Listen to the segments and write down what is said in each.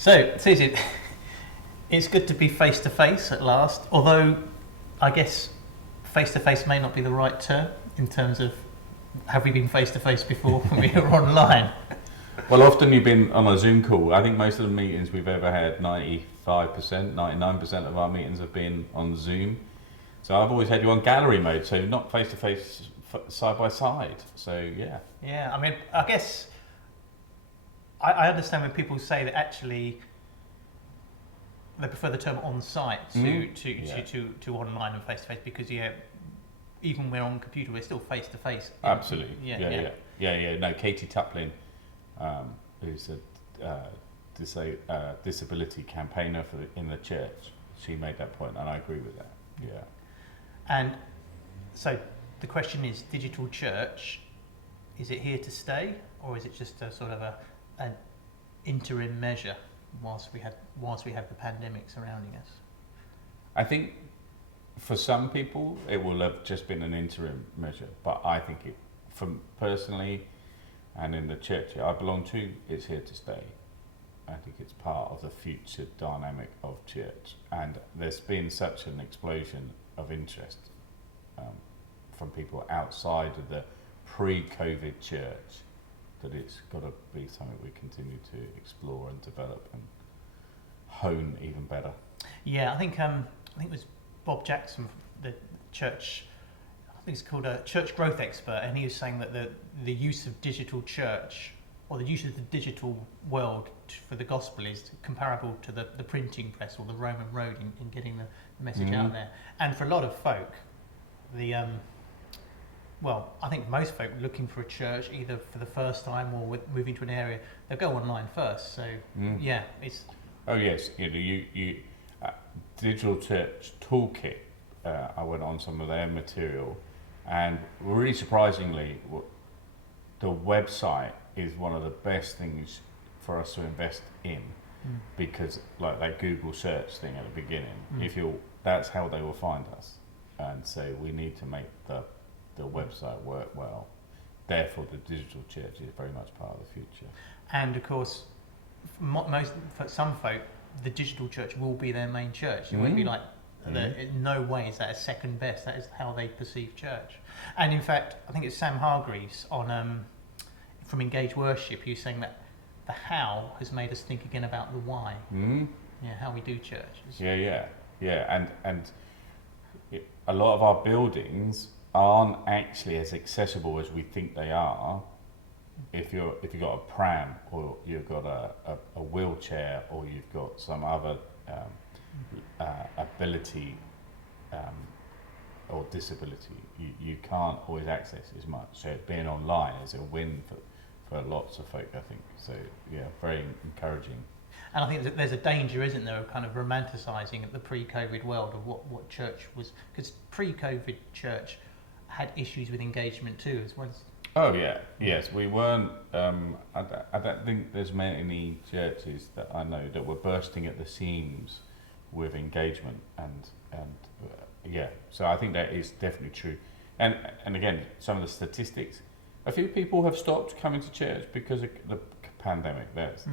So, Susie, it's good to be face to face at last, although I guess face to face may not be the right term in terms of have we been face to face before when we were online? Well, often you've been on a Zoom call. I think most of the meetings we've ever had, 95%, 99% of our meetings have been on Zoom. So I've always had you on gallery mode, so not face to face, side by side. So yeah. Yeah, I mean, I guess I understand when people say that actually they prefer the term on-site to online and face-to-face because even when we're on computer, we're still face-to-face. Absolutely. Yeah. No, Katie Tuplin, who's a disability campaigner in the church, she made that point, and I agree with that. Yeah. And so the question is, digital church, is it here to stay, or is it just a sort of an interim measure whilst we have the pandemic surrounding us? I think for some people it will have just been an interim measure, but I think personally, and in the church I belong to, it's here to stay. I think it's part of the future dynamic of church, and there's been such an explosion of interest from people outside of the pre-COVID church that it's got to be something we continue to explore and develop and hone even better. Yeah, I think it was Bob Jackson, the church, I think it's called a church growth expert, and he was saying that the use of digital church, or the use of the digital world for the gospel, is comparable to the printing press or the Roman road in getting the message out there. And for a lot of folk, I think most folk looking for a church either for the first time or moving to an area, they'll go online first. So yeah, it's. Oh yes, you Digital Church Toolkit. I went on some of their material, and really surprisingly, the website is one of the best things for us to invest in, because like that Google search thing at the beginning, that's how they will find us, and so we need to make the website work well. Therefore, the digital church is very much part of the future. And of course, for some folk, the digital church will be their main church. It won't be like, in no way is that a second best. That is how they perceive church. And in fact, I think it's Sam Hargreaves from Engage Worship, who's saying that the how has made us think again about the why. Yeah, how we do church. Yeah. And a lot of our buildings aren't actually as accessible as we think they are. If you've got a pram, or you've got a wheelchair, or you've got some other ability or disability, you can't always access as much. So being online is a win for lots of folk, I think. So yeah, very encouraging. And I think that there's a danger, isn't there, of kind of romanticising the pre-COVID world of what church was, because pre-COVID church had issues with engagement too, as well as. Oh yeah, yes, we weren't. I don't think there's many churches that I know that were bursting at the seams with engagement, and yeah. So I think that is definitely true. And again, some of the statistics. A few people have stopped coming to church because of the pandemic. That's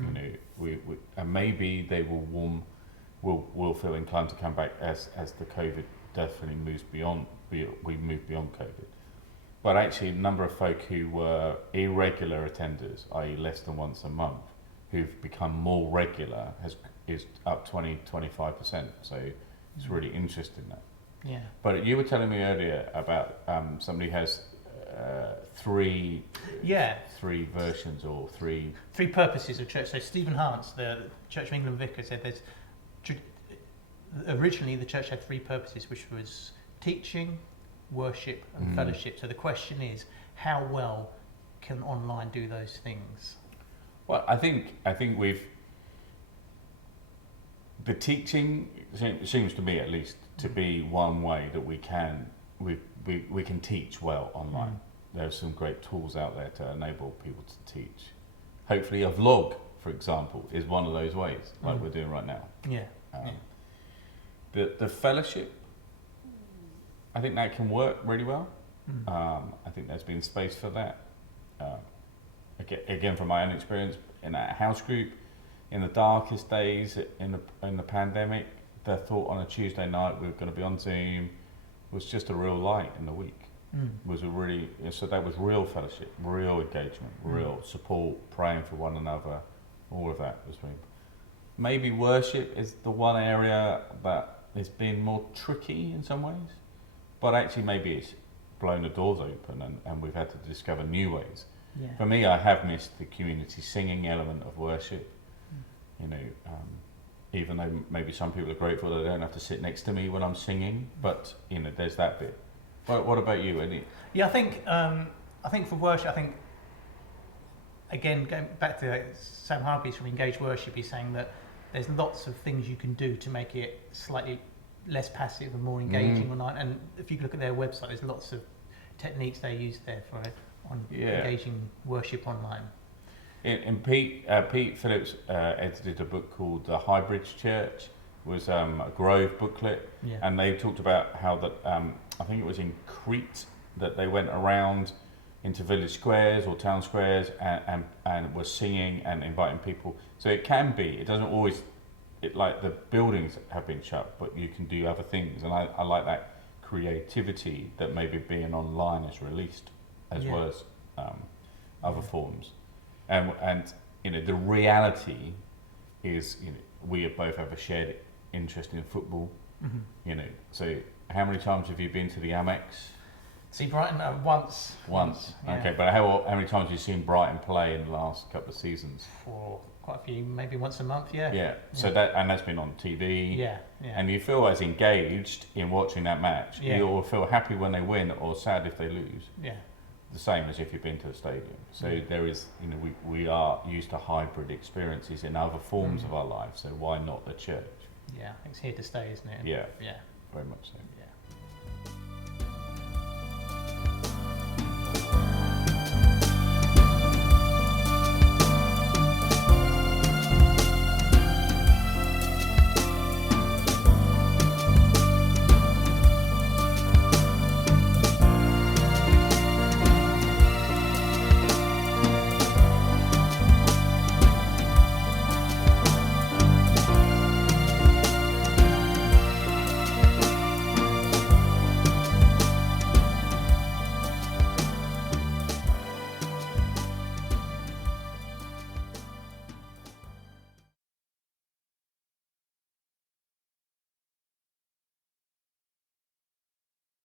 we and maybe they will feel inclined to come back as the COVID definitely moves beyond. We move beyond COVID. But actually, a number of folk who were irregular attenders, i.e. less than once a month, who've become more regular, is up 20-25%. So it's really interesting that. Yeah. But you were telling me earlier about somebody has three versions or three purposes of church. So Stephen Hart's, the Church of England vicar, said originally the church had three purposes, which was teaching, worship and fellowship. So the question is, how well can online do those things? Well, I think the teaching seems to me, at least, to be one way that we can teach well online. There's some great tools out there to enable people to teach. Hopefully a vlog, for example, is one of those ways, like we're doing right now. Yeah. The fellowship, I think that can work really well. I think there's been space for that. Again, from my own experience in a house group, in the darkest days in the pandemic, the thought on a Tuesday night we were going to be on Zoom was just a real light in the week. So that was real fellowship, real engagement, real support, praying for one another. All of that was really. Maybe worship is the one area that has been more tricky in some ways, but actually maybe it's blown the doors open and we've had to discover new ways. Yeah. For me, I have missed the community singing element of worship. You know, even though maybe some people are grateful that they don't have to sit next to me when I'm singing, but you know, there's that bit. What about you, Eddie? Yeah, I think for worship, I think again going back to Sam Hargreaves from Engage Worship, he's saying that there's lots of things you can do to make it slightly less passive and more engaging online. And if you look at their website, there's lots of techniques they use there for engaging worship online. And Pete Phillips edited a book called The Hybrid Church. It was a Grove booklet, and they talked about how that I think it was in Crete that they went around into village squares or town squares and were singing and inviting people. So it can be, it doesn't always, like the buildings have been shut, but you can do other things. And I like that creativity that maybe being online has released as well as other forms. And you know, the reality is, you know, we both have a shared interest in football. You know, so how many times have you been to the Amex? See Brighton once. Once. Yeah. Okay, but how many times have you seen Brighton play in the last couple of seasons? For quite a few, maybe once a month. Yeah. So that's been on TV. Yeah. And you feel as engaged in watching that match. Yeah. You'll feel happy when they win or sad if they lose. Yeah. The same as if you've been to a stadium. So there is, you know, we are used to hybrid experiences in other forms of our lives. So why not the church? Yeah, I think it's here to stay, isn't it? Yeah. Yeah. Very much so. Yeah.